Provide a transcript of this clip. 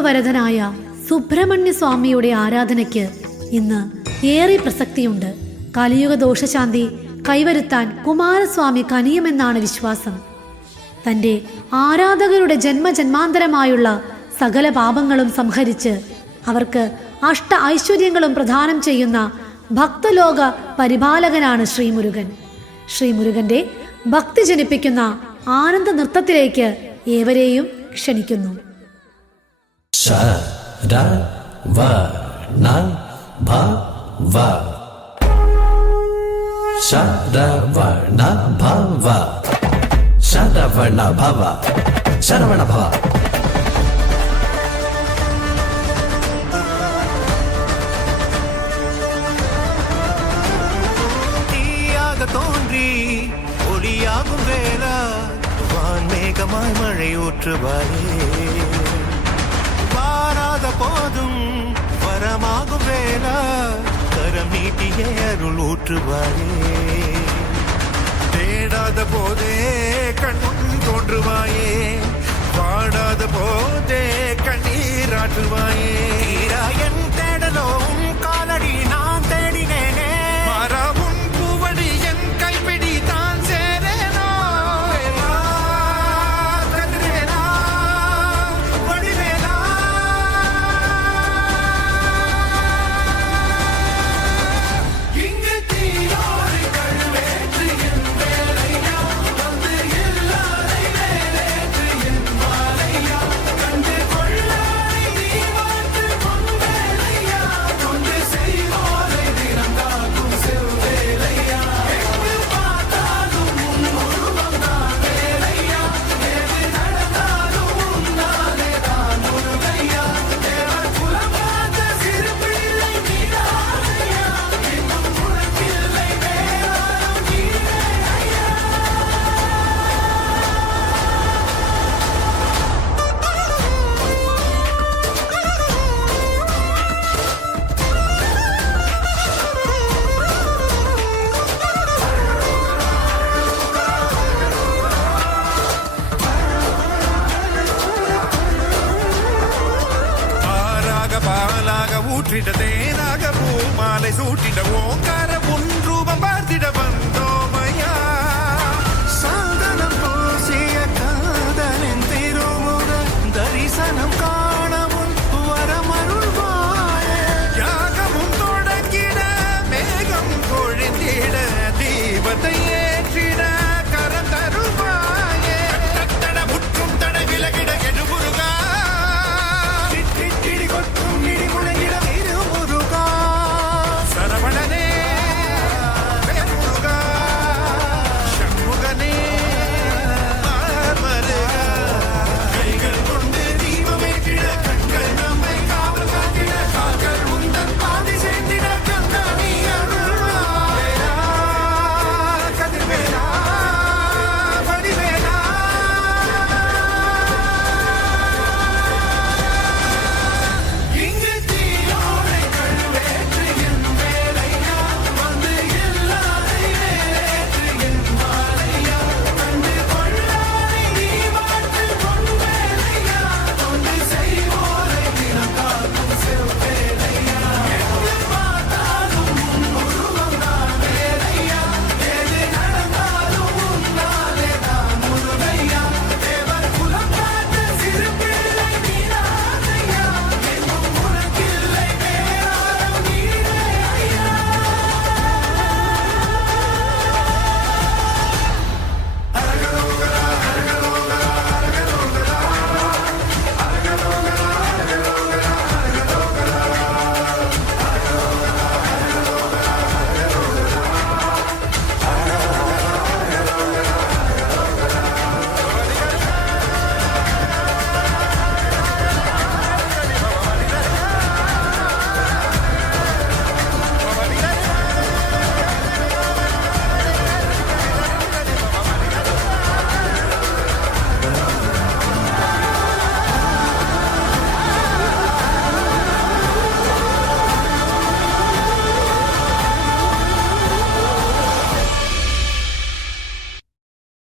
കലിയുഗവരതനായ സുബ്രഹ്മണ്യ സ്വാമിയുടെ ആരാധനയ്ക്ക് ഇന്ന് ഏറെ പ്രസക്തിയുണ്ട്. കലിയുഗ ദോഷശാന്തി കൈവരുത്താൻ കുമാരസ്വാമി കനിയുമെന്നാണ് വിശ്വാസം. തൻ്റെ ആരാധകരുടെ ജന്മജന്മാന്തരമായുള്ള സകല പാപങ്ങളും സംഹരിച്ച് അവർക്ക് അഷ്ട ഐശ്വര്യങ്ങളും പ്രദാനം ചെയ്യുന്ന ഭക്തലോക പരിപാലകനാണ് ശ്രീമുരുകൻ. ശ്രീമുരുകന്റെ ഭക്തി ജനിപ്പിക്കുന്ന ആനന്ദ നൃത്തത്തിലേക്ക് ഏവരെയും ക്ഷണിക്കുന്നു. தோன்றி ஒளியாகும் வேளா வான்மேகமாய் மழை ஊற்றுவாயே, வாராத போதும் வரமாகும் வேளா கரம் நீட்டியே அருள் ஊற்றுவாயே, தேடாத போதே கண்முன் தோன்றுவாயே, வாடாத போதே கண்ணீராற்றுவாயே, என் தேடலும் காலடி நான் தேடினேனே மாறாவும் கைப்பிடி தான் சேரேனோ கதிரேனா வடிவேனா இங்கு தீயோரை கழுவேற்று என் வேலையா வந்து எல்லாரை வேலேற்று என் மாலையா கண்டு கொள்ளாரை நீ வாழ்த்து பொன் வேலையா கொண்டு செய்வோரை தினம் காக்கும் செவ்வேலையா ஊற்றிட தேனாக பூ மாலை சூட்டிட ஓங்கார உன் ரூபம் பார்த்திட